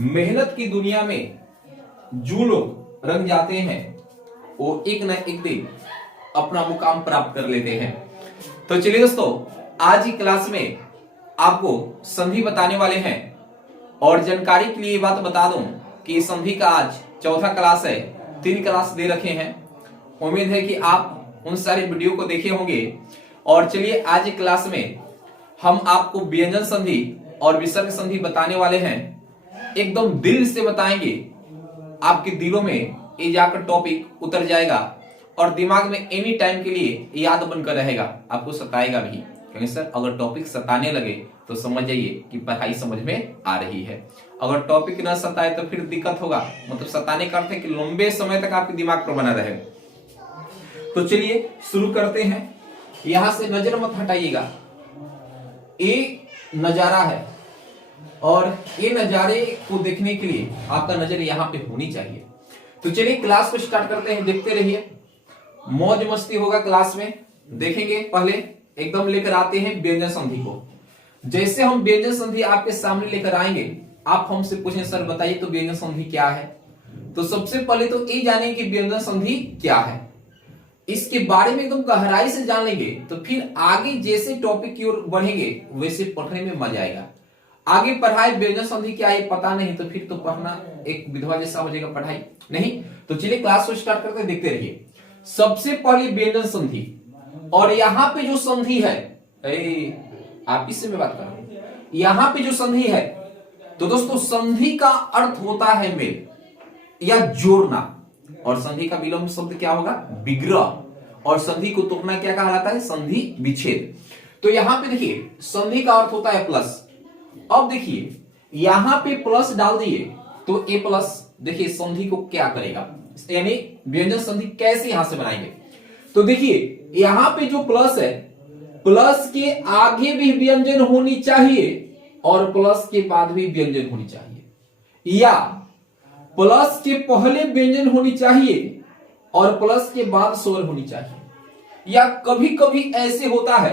मेहनत की दुनिया में जो लोग रंग जाते हैं वो एक न एक दिन अपना मुकाम प्राप्त कर लेते हैं। तो चलिए दोस्तों, आज की क्लास में आपको संधि बताने वाले हैं। और जानकारी के लिए ये बात बता दूं कि संधि का आज चौथा क्लास है, 3 क्लास दे रखे हैं। उम्मीद है कि आप उन सारे वीडियो को देखे होंगे। और चलिए आज की क्लास में हम आपको व्यंजन संधि और विसर्ग संधि बताने वाले हैं। एकदम दिल से बताएंगे, आपके दिलों में ये जाकर टॉपिक उतर जाएगा और दिमाग में एनी टाइम के लिए याद बनकर रहेगा, आपको सताएगा भी। क्योंकि सर अगर टॉपिक सताने लगे तो समझ जाइए कि पढ़ाई समझ में आ रही है। अगर टॉपिक ना सताए तो फिर दिक्कत होगा। मतलब सताने का अर्थ है कि लंबे समय तक आपके दिमाग पर बना रहे। तो चलिए शुरू करते हैं। यहां से नजर मत हटाइएगा। ये नजारा है और ये नजारे को देखने के लिए आपका नजर यहाँ पे होनी चाहिए। तो चलिए क्लास को स्टार्ट करते हैं, देखते रहिए, मौज मस्ती होगा क्लास में। देखेंगे पहले एकदम लेकर आते हैं व्यंजन संधि को। जैसे हम व्यंजन संधि आपके सामने लेकर आएंगे, आप हमसे पूछें सर बताइए तो व्यंजन संधि क्या है। तो सबसे पहले तो ये जानें कि व्यंजन संधि क्या है। इसके बारे में एकदम गहराई से जान लेंगे तो फिर आगे जैसे टॉपिक की ओर बढ़ेंगे वैसे पढ़ने में मजा आएगा। आगे पढ़ाई व्यंजन संधि क्या है पता नहीं तो फिर तो पढ़ना एक विधवा जैसा हो जाएगा, पढ़ाई नहीं। तो चलिए क्लास को स्टार्ट करते देखते रहिए। सबसे पहले व्यंजन संधि, और यहाँ पे जो संधि है, आप इससे मैं बात कर रहा हूं, यहाँ पे जो संधि है तो दोस्तों संधि का अर्थ होता है मेल या जोड़ना। और संधि का विलोम शब्द क्या होगा? विग्रह। और संधि को तोड़ना क्या कहलाता है? संधि विच्छेद। तो यहां पे देखिए संधि का अर्थ होता है प्लस। अब देखिए यहां पे प्लस डाल दिए तो ए प्लस, देखिए संधि को क्या करेगा, यानी व्यंजन संधि कैसे यहां से बनाएंगे। तो देखिए यहां पे जो प्लस है, प्लस के आगे भी व्यंजन होनी चाहिए और प्लस के बाद भी व्यंजन होनी चाहिए, या प्लस के पहले व्यंजन होनी चाहिए और प्लस के बाद स्वर होनी चाहिए। या कभी कभी ऐसे होता है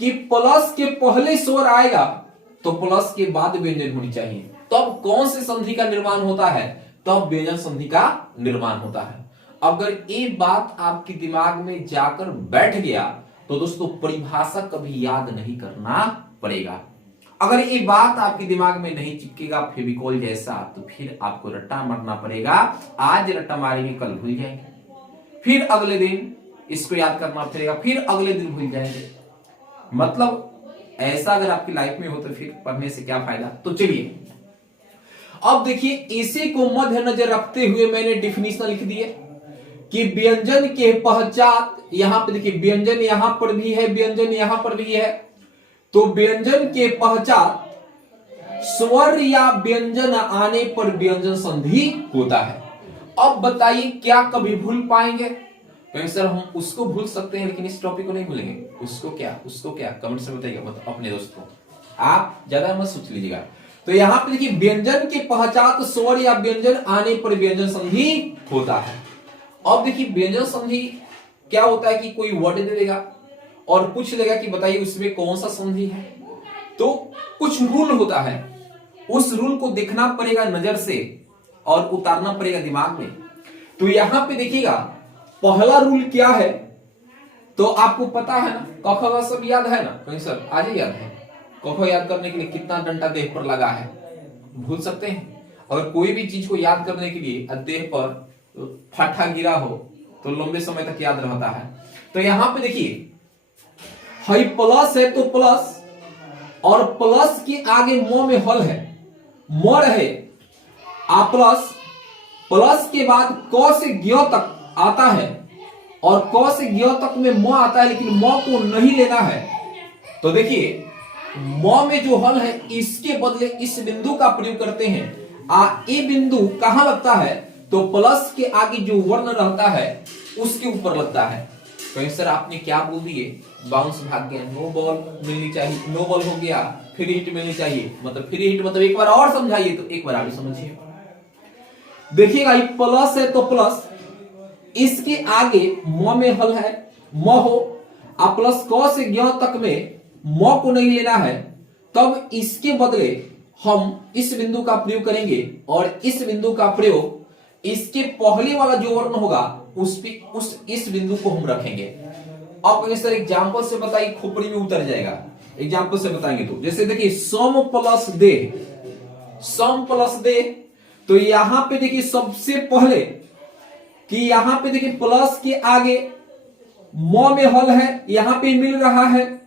कि प्लस के पहले स्वर आएगा तो प्लस के बाद व्यंजन होनी चाहिए। तब कौन से संधि का निर्माण होता है? तब व्यंजन संधि का निर्माण होता है। अगर ये बात आपके दिमाग में जाकर बैठ गया तो दोस्तों परिभाषा कभी याद नहीं करना पड़ेगा। अगर ये बात आपके दिमाग में नहीं चिपकेगा फेविकोल जैसा तो फिर आपको रट्टा मारना पड़ेगा। आज रट्टा मारेंगे, कल भूल जाएंगे, फिर अगले दिन इसको याद करना पड़ेगा, फिर अगले दिन भूल जाएंगे। मतलब ऐसा अगर आपकी लाइफ में हो तो फिर पढ़ने से क्या फायदा। तो चलिए अब देखिए, इसी को मध्य नजर रखते हुए मैंने डिफिनेशन लिख दिए कि व्यंजन के पश्चात, यहां पर देखिए व्यंजन यहां पर भी है, व्यंजन यहां पर भी है। तो व्यंजन के पश्चात स्वर या व्यंजन आने पर व्यंजन संधि होता है। अब बताइए क्या कभी भूल पाएंगे? कहीं सर हम उसको भूल सकते हैं लेकिन इस टॉपिक को नहीं भूलेंगे। उसको क्या कमेंट से बताइएगा, मतलब अपने दोस्तों, आप ज्यादा मत सोच लीजिएगा। तो यहां पे देखिए व्यंजन के पश्चात स्वर या व्यंजन आने पर व्यंजन संधि होता है। अब देखिए व्यंजन संधि क्या होता है कि कोई वर्ड दे देगा और पूछ लेगा कि बताइए उसमें कौन सा संधि है। तो कुछ रूल होता है, उस रूल को देखना पड़ेगा नजर से और उतारना पड़ेगा दिमाग में। तो यहां पे देखिएगा पहला रूल क्या है, तो आपको पता है ना, क ख ग सब याद है ना? कहीं सर आज ही याद है? क ख याद करने के लिए कितना डंडा देह पर लगा है, भूल सकते हैं? अगर कोई भी चीज को याद करने के लिए देह पर फाठा गिरा हो तो लंबे समय तक याद रहता है। तो यहां पे देखिए हाई प्लस है तो प्लस, और प्लस के आगे म में हल है, म रहे आ प्लस, प्लस के बाद क से ज्ञ तक आता है और क से ज्ञ तक में म आता है, लेकिन म को नहीं लेना है। तो देखिए म में जो हल है इसके बदले इस बिंदु का प्रयोग करते हैं। ए बिंदु कहां लगता है? तो प्लस के आगे जो वर्ण रहता है उसके ऊपर लगता है। कहीं सर आपने क्या बोल दिए, बाउंस भाग गया, नो बॉल मिलनी चाहिए, नो बॉल हो गया, फ्री हिट मिलनी चाहिए। मतलब फ्री हिट मतलब एक बार और समझाइए तो एक बार आगे समझिए। देखिएगा ये प्लस है तो प्लस, इसके आगे म में हल है, म हो, आ प्लस क से ज्ञ तक में म को नहीं लेना है, तब इसके बदले हम इस बिंदु का प्रयोग करेंगे और इस बिंदु का प्रयोग इसके पहले वाला जो वर्ण होगा इस बिंदु को हम रखेंगे। आप कहेंगे सर एग्जाम्पल से बताइए, खोपड़ी में उतर जाएगा। एग्जाम्पल से बताएंगे तो जैसे देखिए सम प्लस दे, तो यहां पे देखिए सबसे पहले कि यहां पे देखिए प्लस के आगे म में हल है, यहां पे मिल रहा है,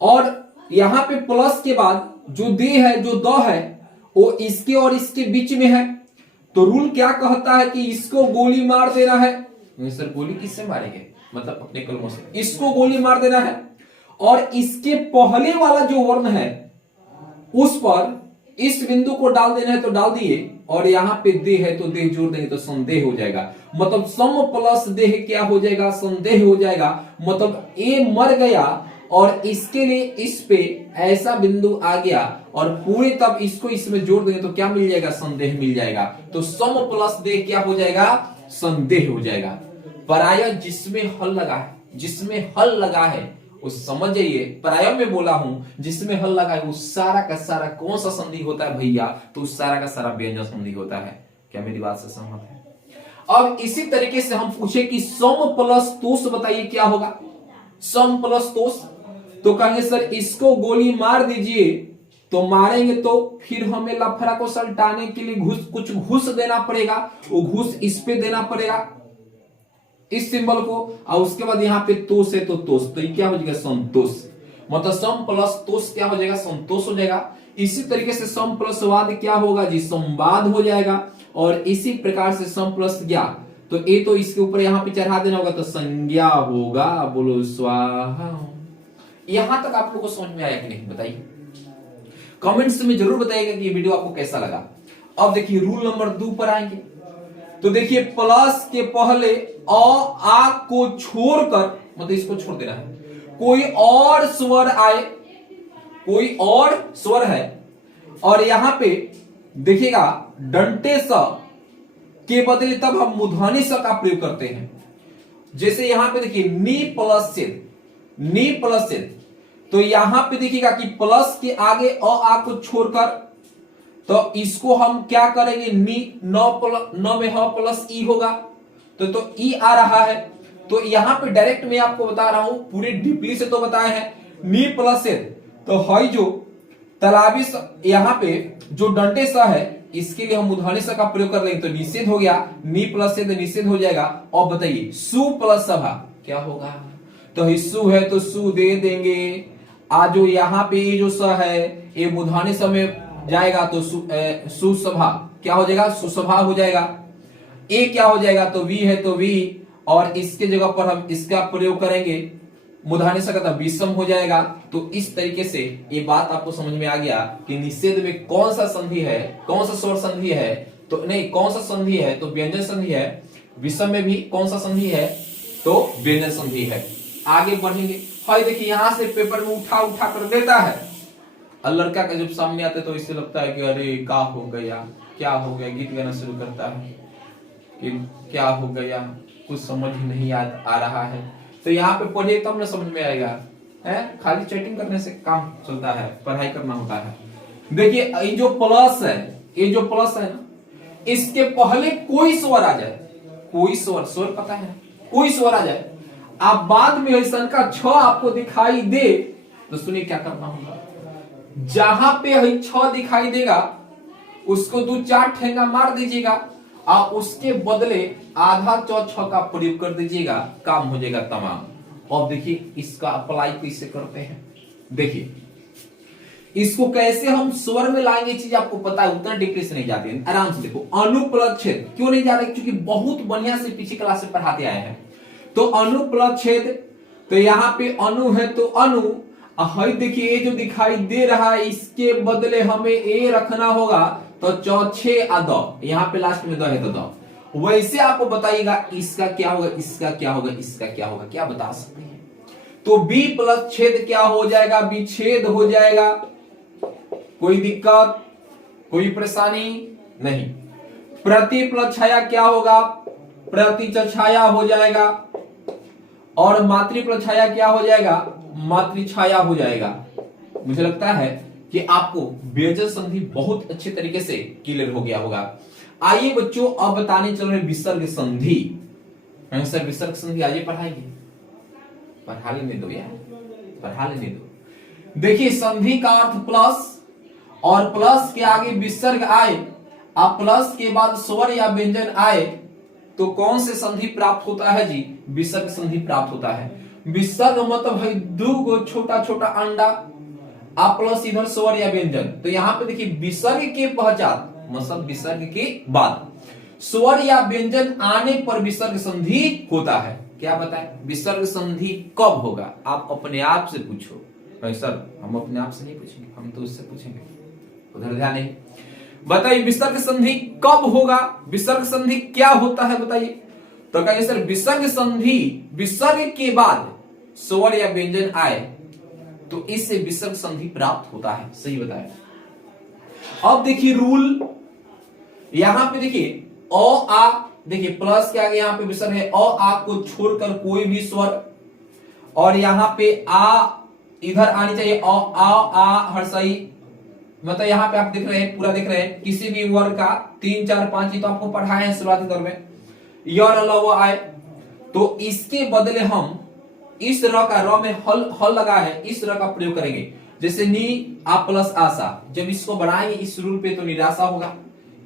और यहां पे प्लस के बाद जो दे है, जो द है, वो इसके और इसके बीच में है। तो रूल क्या कहता है कि इसको गोली मार देना है। सर गोली किससे मारेंगे, मतलब अपने कलमों से। इसको गोली मार देना है और इसके पहले वाला जो वर्ण है उस पर इस बिंदु को डाल देना है, तो डाल दिए, और यहां पे दे है तो दे जोड़ देंगे तो संदेह हो जाएगा। मतलब सम प्लस देह क्या हो जाएगा, संदेह हो जाएगा। मतलब ए मर गया और इसके लिए इस पे ऐसा बिंदु आ गया और पूरे तब इसको इसमें जोड़ देंगे तो क्या मिल जाएगा, संदेह मिल जाएगा। तो सम प्लस देह क्या हो जाएगा, संदेह हो जाएगा। प्राय जिसमें हल लगा है वो समझ जाइए, प्राय में बोला हूं जिसमें हल लगा है वो सारा का सारा कौन सा संधि होता है भैया, तो सारा का सारा व्यंजन संधि होता है। क्या मेरी बात से सहमत है? अब इसी तरीके से हम पूछे कि सम प्लस तोष बताइए क्या होगा। सम प्लस तोष, तो कहेंगे सर इसको गोली मार दीजिए, तो मारेंगे तो फिर हमें लफड़ा को सलटाने के लिए कुछ घूस देना पड़ेगा। वो घूस इस पे देना पड़ेगा, इस सिंबल को, और उसके बाद यहाँ पे तोष है तो तोष, तो ये क्या हो जाएगा, संतोष। मतलब सम प्लस तोष क्या हो जाएगा, संतोष हो जाएगा। इसी तरीके से सम प्लस वाद क्या होगा जी, संवाद हो जाएगा। और इसी प्रकार से सम प्लस ज्ञा, तो ये तो इसके ऊपर यहाँ पे चढ़ा देना होगा तो संज्ञा होगा। बोलो स्वाहा। यहां तक आप लोगों को समझ में आया कि नहीं बताइए, कमेंट्स में जरूर बताइएगा कि ये वीडियो आपको कैसा लगा। अब देखिए रूल नंबर 2 पर आएंगे, तो देखिए प्लस के पहले आ को छोड़कर, मतलब इसको छोड़ देना है, कोई और स्वर आए, कोई और स्वर है, और यहां पे देखिएगा डंटे स के बदले तब हम मूर्धन्य स का प्रयोग करते हैं। जैसे यहां पे देखिए नी प्लस से, तो यहां पे देखिएगा कि प्लस के आगे आ को छोड़कर, तो इसको हम क्या करेंगे, नी न में ह प्लस ई होगा, तो ई आ रहा है। तो यहां पे डायरेक्ट मैं आपको बता रहा हूं, पूरे डीपली से तो बताए हैं। नी प्लस से, तो हई जो तालाबी यहां पे जो डंटे सा है, इसके लिए हम मूर्धन्य स का प्रयोग कर लेंगे, तो निषेध हो गया। नी प्लस से निषेध हो जाएगा। और बताइए सु प्लस सभा क्या होगा, तो सु है तो सु दे देंगे। आज जो यहाँ पे ये जो स है ये मूर्धन्य स में जाएगा तो सुसभा क्या हो जाएगा, सुसभा हो जाएगा। ए क्या हो जाएगा, तो वी है तो वी, और इसके जगह पर हम इसका प्रयोग करेंगे मूर्धन्य स का, विषम हो जाएगा। तो इस तरीके से ये बात आपको समझ में आ गया कि निषेध में कौन सा संधि है, कौन सा स्वर संधि है, तो नहीं कौन सा संधि है तो व्यंजन संधि है। विषम में भी कौन सा संधि है, तो व्यंजन संधि है। आगे बढ़ेंगे, हाय देखिए यहां से पेपर में उठा कर देता है, और लड़का का जब सामने आता है तो इससे लगता है कि अरे क्या हो गया, क्या हो गया, गीत गाना शुरू करता है कि क्या हो गया, कुछ समझ ही नहीं आ रहा है। तो यहाँ पे पढ़िए तब ना समझ में आएगा, है खाली चैटिंग करने से काम चलता है, पढ़ाई करना होता है। देखिए ये जो प्लस है, ये जो प्लस है ना, इसके पहले कोई स्वर आ जाए, कोई स्वर पता है, कोई स्वर आ जाए, आप बाद में ऐसा का छ आपको दिखाई दे, तो सुनिए क्या करना होगा। जहां पे छ दिखाई देगा उसको 2-4 ठेंगा मार दीजिएगा, और उसके बदले आधा छ का प्रयोग कर दीजिएगा, काम हो जाएगा तमाम। अब देखिए इसका अप्लाई कैसे करते हैं। देखिए इसको कैसे हम स्वर में लाएंगे, चीज आपको पता है, उतना डीपली से नहीं जाते हैं, आराम से देखो। अनुप्लस छेद क्यों नहीं जा रहे, क्योंकि बहुत बढ़िया से पीछे क्लास में पढ़ाते आए हैं। तो अनुप्लस छेद, तो यहाँ पे अनु है तो अनु, हई देखिए ये जो दिखाई दे रहा है इसके बदले हमें ए रखना होगा, तो चौथे अद, यहाँ पे लास्ट में द है तो द। वैसे आपको बताइएगा इसका क्या होगा, इसका क्या होगा, इसका क्या होगा, क्या बता सकते हैं। तो बी प्लस छेद क्या हो जाएगा, विच्छेद हो जाएगा। कोई दिक्कत, कोई परेशानी नहीं। प्रति प्लस छाया क्या होगा, प्रति छाया हो जाएगा। और मातृ प्लस छाया क्या हो जाएगा, मातृ छाया हो जाएगा। मुझे लगता है कि आपको वियोजन संधि बहुत अच्छे तरीके से क्लियर हो गया होगा। आइए बच्चों, अब बताने चल रहे विसर्ग संधि। सर विसर्ग संधि आइए पढ़ाएंगे, पढ़ा लेने दो यार, पढ़ा लेने दो। देखिए संधि का अर्थ प्लस, और प्लस के आगे विसर्ग आए, अब प्लस के बाद स्वर या व्यंजन आए तो कौन से संधि प्राप्त होता है जी? विसर्ग संधि प्राप्त होता है। विसर्ग मतलब है दो गो छोटा छोटा अंडा, आप प्लस इधर स्वर या व्यंजन। तो यहां पे देखिए विसर्ग के पहचान मतलब विसर्ग के बाद स्वर या व्यंजन आने पर विसर्ग संधि होता है। क्या बताएं विसर्ग संधि कब होगा? आप अपने आप से पूछो। नहीं सर हम अपने आप से नहीं पूछेंगे, हम तो उससे पूछेंगे, उधर ध्यान नहीं। बताइए विसर्ग संधि कब होगा? विसर्ग संधि क्या होता है बताइए? तो कहिए सर विसर्ग संधि विसर्ग के बाद स्वर या व्यंजन आए तो इससे विसर्ग संधि प्राप्त होता है। सही बताया। अब देखिए रूल, यहां पे देखिए अ आ, देखिए प्लस के आगे यहां पे विसर्ग है, अ आ को छोड़कर कोई भी स्वर, और यहां पे आ इधर आनी चाहिए, अ आ हर्षई, मतलब यहाँ पे आप देख रहे हैं, पूरा देख रहे हैं, किसी भी वर्ग का 3 4 5 ही तो आपको पढ़ाए हैं शुरुआती दौर में, यर अलावा आए तो इसके बदले हम इस र का, र में हल लगा है, इस र का प्रयोग करेंगे। जैसे नी आ प्लस आशा, जब इसको बढ़ाएंगे इस रूल पे तो निराशा होगा।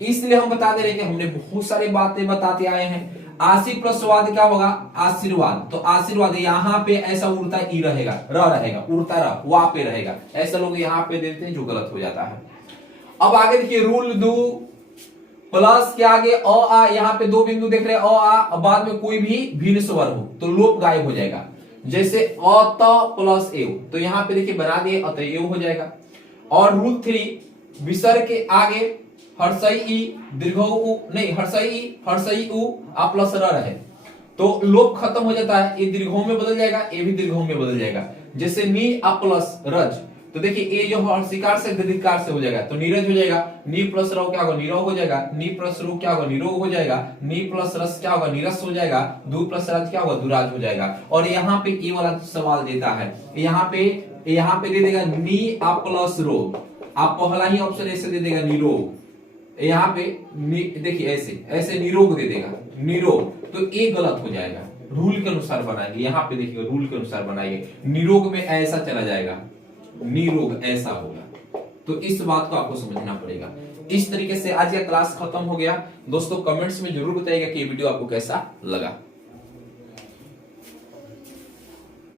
इसलिए हम बता दे रहे हैं कि हमने बहुत सारी बातें बताते आए हैं। आशी प्लस स्वाद क्या होगा? आशीर्वाद। तो आशीर्वाद यहाँ पे ऐसा उड़ता ई रहेगा, र रहेगा, उड़ता र वहां पे रहेगा, ऐसा लोग यहाँ पे देते हैं जो गलत हो जाता है। अब आगे देखिए रूल दो, प्लस के आगे अ आ, यहाँ पे दो बिंदु देख रहे हैं, अ आ, बाद में कोई भी भिन्न स्वर हो तो लोप गायब हो जाएगा। जैसे अत प्लस एव, तो यहाँ पे देखिए बना दिए अतएव हो जाएगा। और रूल 3 विसर्ग के आगे हर्षई ई दीर्घ उ, नहीं हर्षई ई हर्षई उ आ प्लस र रहे तो लोप खत्म हो जाता है, ये दीर्घों में बदल जाएगा, ये भी दीर्घों में बदल जाएगा। जैसे नी आ प्लस रज, तो देखिए ये जो हर्षिकार से दीर्घकार से हो जाएगा तो नीरज हो जाएगा। नी प्लस रो क्या होगा? नीरो हो जाएगा। नी प्लस रो क्या होगा? नीरो हो जाएगा। नी प्लस रस क्या होगा? नीरस हो जाएगा। दू प्लस राज क्या होगा? दुराज हो जाएगा। और यहाँ पे ये वाला सवाल देता है, यहाँ पे दे देगा नी आ प्लस रो, आप पहला ही ऑप्शन ऐसे दे देगा निरोग, यहाँ पे देखिए ऐसे निरोग दे देगा, निरोग, तो ये गलत हो जाएगा। रूल के अनुसार बनाएंगे, यहाँ पे देखिए रूल के अनुसार बनाएंगे, निरोग में ऐसा चला जाएगा, निरोग ऐसा होगा। तो इस बात को आपको समझना पड़ेगा। इस तरीके से आज का क्लास खत्म हो गया। दोस्तों कमेंट्स में जरूर बताइएगा कि ये वीडियो आपको कैसा लगा।